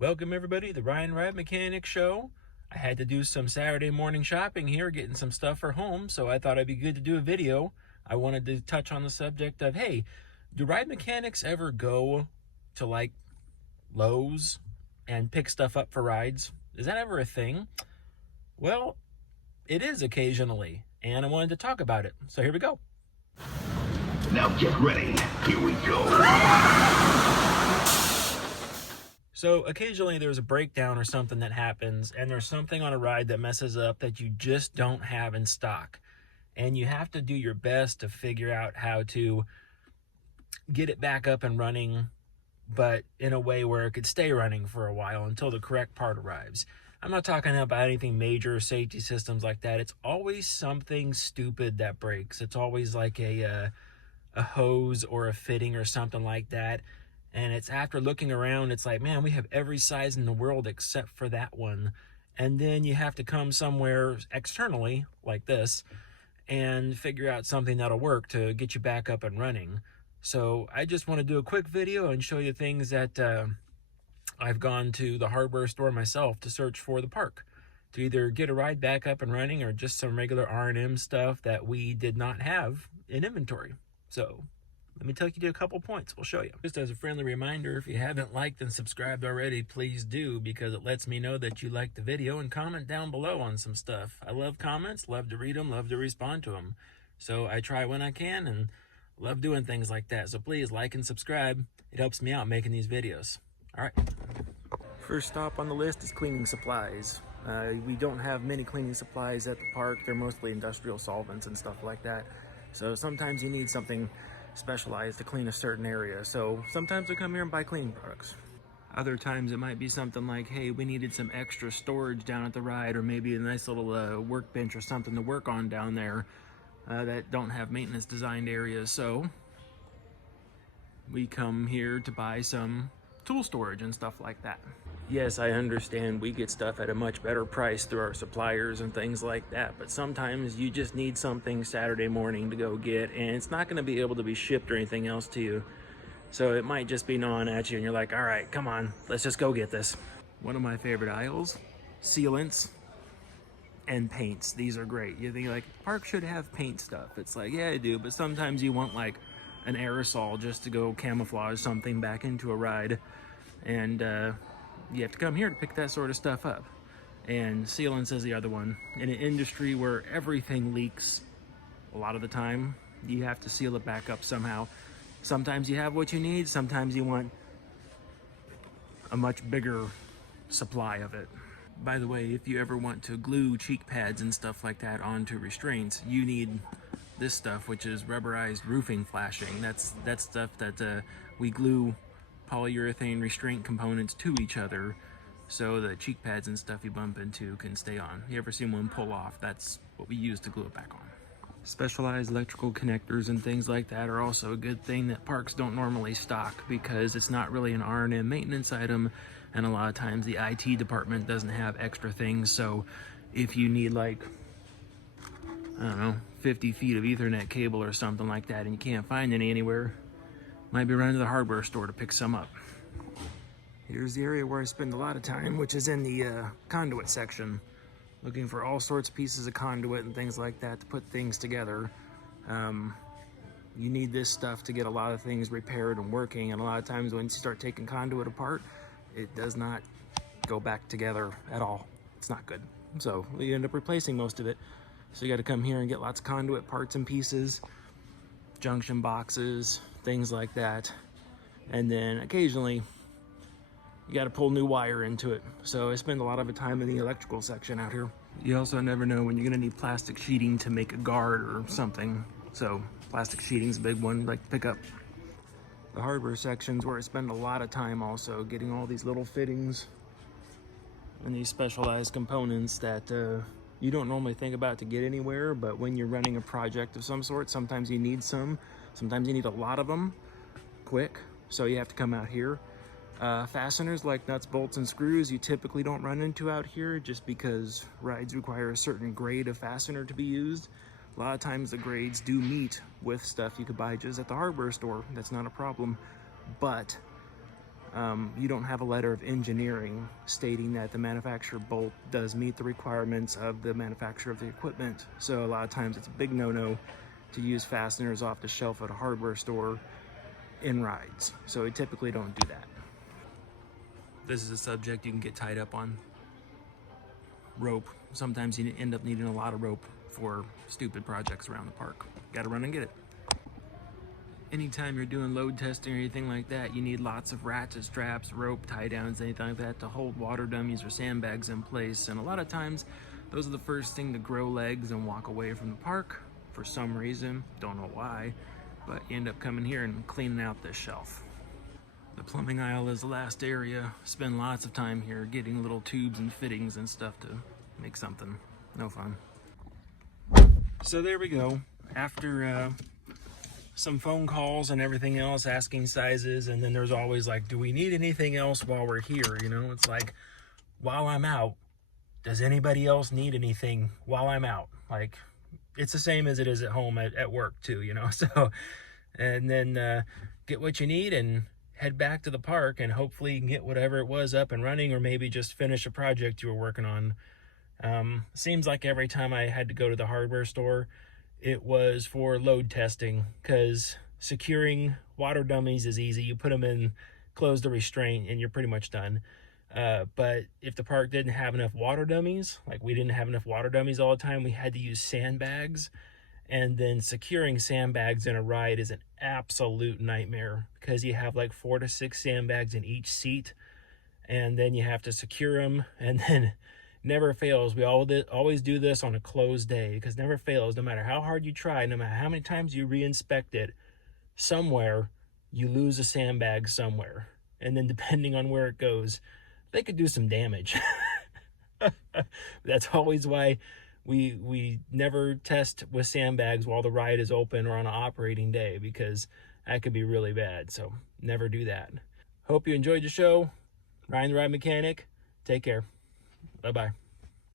Welcome everybody to the Ryan Ride Mechanic Show. I had to do some Saturday morning shopping here, getting some stuff for home, so I thought it'd be good to do a video. I wanted to touch on the subject of, hey, do ride mechanics ever go to like Lowe's and pick stuff up for rides? Is that ever a thing? Well, it is occasionally, and I wanted to talk about it. So here we go. Now get ready. Here we go. So occasionally there's a breakdown or something that happens, and there's something on a ride that messes up that you just don't have in stock. And you have to do your best to figure out how to get it back up and running, but in a way where it could stay running for a while until the correct part arrives. I'm not talking about anything major, safety systems like that. It's always something stupid that breaks. It's always like a hose or a fitting or something like that. And it's after looking around, it's like, man, we have every size in the world except for that one. And then you have to come somewhere externally like this and figure out something that'll work to get you back up and running. So I just want to do a quick video and show you things that I've gone to the hardware store myself to search for the park, to either get a ride back up and running or just some regular R&M stuff that we did not have in inventory. So let me take you to a couple points. We'll show you. Just as a friendly reminder, if you haven't liked and subscribed already, please do, because it lets me know that you like the video, and comment down below on some stuff. I love comments, love to read them, love to respond to them. So I try when I can and love doing things like that. So please like and subscribe. It helps me out making these videos. All right. First stop on the list is cleaning supplies. We don't have many cleaning supplies at the park. They're mostly industrial solvents and stuff like that. So sometimes you need something specialized to clean a certain area. So sometimes we come here and buy cleaning products. Other times it might be something like, hey, we needed some extra storage down at the ride, or maybe a nice little workbench or something to work on down there that don't have maintenance designed areas. So we come here to buy some tool storage and stuff like that. Yes, I understand we get stuff at a much better price through our suppliers and things like that, but sometimes you just need something Saturday morning to go get, and it's not going to be able to be shipped or anything else to you. So it might just be gnawing at you, and you're like, all right, come on, let's just go get this. One of my favorite aisles, sealants and paints. These are great. You think like, park should have paint stuff. It's like, yeah, I do, but sometimes you want like an aerosol just to go camouflage something back into a ride, and you have to come here to pick that sort of stuff up. And sealants is the other one. In an industry where everything leaks a lot of the time, you have to seal it back up somehow. Sometimes you have what you need, sometimes you want a much bigger supply of it. By the way, if you ever want to glue cheek pads and stuff like that onto restraints, you need this stuff, which is rubberized roofing flashing. That's stuff that we glue polyurethane restraint components to each other so the cheek pads and stuff you bump into can stay on. You ever seen one pull off? That's what we use to glue it back on. Specialized electrical connectors and things like that are also a good thing that parks don't normally stock, because it's not really an R&M maintenance item, and a lot of times the IT department doesn't have extra things. So if you need like, I don't know, 50 feet of Ethernet cable or something like that and you can't find any anywhere, might be running to the hardware store to pick some up. Here's the area where I spend a lot of time, which is in the conduit section, looking for all sorts of pieces of conduit and things like that to put things together. You need this stuff to get a lot of things repaired and working, and a lot of times when you start taking conduit apart, it does not go back together at all. It's not good. So you end up replacing most of it. So you got to come here and get lots of conduit parts and pieces, junction boxes, things like that. And then occasionally you got to pull new wire into it. So I spend a lot of the time in the electrical section out here. You also never know when you're going to need plastic sheeting to make a guard or something. So plastic sheeting's a big one, like to pick up. The hardware section's where I spend a lot of time also, getting all these little fittings and these specialized components that you don't normally think about to get anywhere, but when you're running a project of some sort, sometimes you need some. Sometimes you need a lot of them quick, so you have to come out here. Fasteners like nuts, bolts, and screws you typically don't run into out here, just because rides require a certain grade of fastener to be used. A lot of times the grades do meet with stuff you could buy just at the hardware store. That's not a problem. But You don't have a letter of engineering stating that the manufacturer bolt does meet the requirements of the manufacturer of the equipment. So a lot of times it's a big no-no to use fasteners off the shelf at a hardware store in rides. So we typically don't do that. This is a subject you can get tied up on. Rope. Sometimes you end up needing a lot of rope for stupid projects around the park. Gotta run and get it. Anytime you're doing load testing or anything like that, you need lots of ratchet straps, rope, tie downs, anything like that to hold water dummies or sandbags in place. And a lot of times, those are the first thing to grow legs and walk away from the park for some reason. Don't know why, but you end up coming here and cleaning out this shelf. The plumbing aisle is the last area. Spend lots of time here getting little tubes and fittings and stuff to make something. No fun. So there we go. After some phone calls and everything else, asking sizes, and then there's always like, do we need anything else while we're here? You know, it's like, while I'm out, does anybody else need anything while I'm out? Like, it's the same as it is at home at work too, you know. So, and then get what you need and head back to the park, and hopefully you can get whatever it was up and running, or maybe just finish a project you were working on. Seems like every time I had to go to the hardware store, it was for load testing, because securing water dummies is easy. You put them in, close the restraint, and you're pretty much done. But if the park didn't have enough water dummies, like we didn't have enough water dummies all the time, we had to use sandbags. And then securing sandbags in a ride is an absolute nightmare, because you have like 4 to 6 sandbags in each seat, and then you have to secure them, and then never fails. We always do this on a closed day, because never fails. No matter how hard you try, no matter how many times you re-inspect it, somewhere you lose a sandbag somewhere. And then depending on where it goes, they could do some damage. That's always why we never test with sandbags while the ride is open or on an operating day, because that could be really bad. So never do that. Hope you enjoyed the show. Ryan the Ride Mechanic. Take care. Bye-bye.